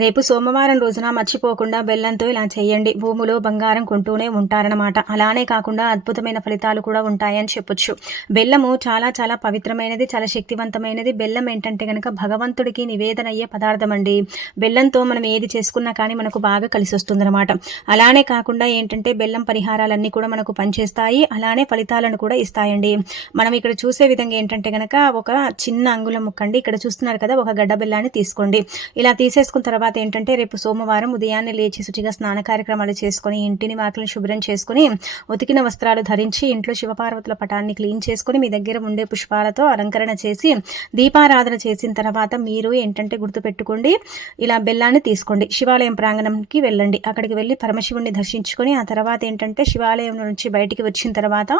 రేపు సోమవారం రోజున మర్చిపోకుండా బెల్లంతో ఇలా చేయండి. భూమిలో బంగారం కొంటూనే ఉంటారనమాట అలానే కాకుండా అద్భుతమైన ఫలితాలు కూడా ఉంటాయని చెప్పొచ్చు. బెల్లము చాలా చాలా పవిత్రమైనది చాలా శక్తివంతమైనది. బెల్లం ఏంటంటే కనుక భగవంతుడికి నివేదన అయ్యే పదార్థం అండి. బెల్లంతో మనం ఏది చేసుకున్నా కానీ మనకు బాగా కలిసి వస్తుందన్నమాట. అలానే కాకుండా ఏంటంటే బెల్లం పరిహారాలన్నీ కూడా మనకు పనిచేస్తాయి. అలానే ఫలితాలను కూడా ఇస్తాయండి. మనం ఇక్కడ చూసే విధంగా ఏంటంటే కనుక ఒక చిన్న అంగుళం ముక్కండి. ఇక్కడ చూస్తున్నారు కదా ఒక గడ్డ బెల్లాన్ని తీసుకోండి. ఇలా తీసేసుకున్న తర్వాత ఏంటంటే రేపు సోమవారం ఉదయాన్నే లేచి శుచిగా స్నాన కార్యక్రమాలు చేసుకొని ఇంటిని వాకిలను శుభ్రం చేసుకొని ఉతికిన వస్త్రాలు ధరించి ఇంట్లో శివపార్వతుల పటాన్ని క్లీన్ చేసుకొని మీ దగ్గర ఉండే పుష్పాలతో అలంకరణ చేసి దీపారాధన చేసిన తర్వాత మీరు ఏంటంటే గుర్తుపెట్టుకోండి ఇలా బెల్లాన్ని తీసుకోండి. శివాలయం ప్రాంగణంకి వెళ్ళండి. అక్కడికి వెళ్ళి పరమశివుణ్ణి దర్శించుకొని ఆ తర్వాత ఏంటంటే శివాలయం నుంచి బయటికి వచ్చిన తర్వాత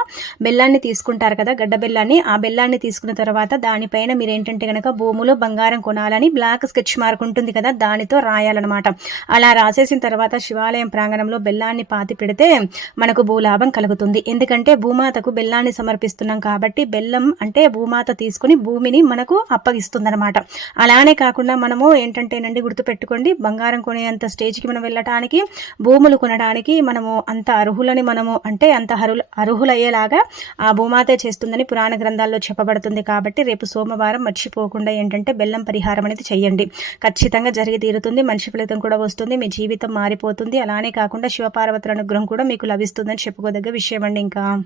బెల్లాన్ని తీసుకుంటారు కదా గడ్డ బెల్లాన్ని. ఆ బెల్లాన్ని తీసుకున్న తర్వాత దానిపైన మీరు ఏంటంటే కనుక భూములో బంగారం కొనాలని బ్లాక్ స్కెచ్ మార్క్ ఉంటుంది కదా దానితో రాయాలన్నమాట. అలా రాసేసిన తర్వాత శివాలయం ప్రాంగణంలో బెల్లాన్ని పాతి పెడితే మనకు భూలాభం కలుగుతుంది. ఎందుకంటే భూమాతకు బెల్లాన్ని సమర్పిస్తున్నాం కాబట్టి బెల్లం అంటే భూమాత తీసుకుని భూమిని మనకు అప్పగిస్తుందన్నమాట. అలానే కాకుండా మనము ఏంటంటేనండి గుర్తుపెట్టుకోండి బంగారం కొనేంత స్టేజ్కి మనం వెళ్ళటానికి భూములు కొనడానికి మనము అంత అర్హులని మనము అంటే అంత అర్హులు అర్హులయ్యేలాగా ఆ భూమాతే చేస్తుందని పురాణ గ్రంథాల్లో చెప్పబడుతుంది కాబట్టి రేపు సోమవారం మర్చిపోకుండా ఏంటంటే బెల్లం పరిహారం అనేది చేయండి ఖచ్చితంగా జరిగి తీరుతుంది. మంచి ఫలితం కూడా వస్తుంది మీ జీవితం మారిపోతుంది. అలానే కాకుండా శివపార్వతుల అనుగ్రహం కూడా మీకు లభిస్తుందని చెప్పుకోదగ్గ విషయం అండి ఇంకా.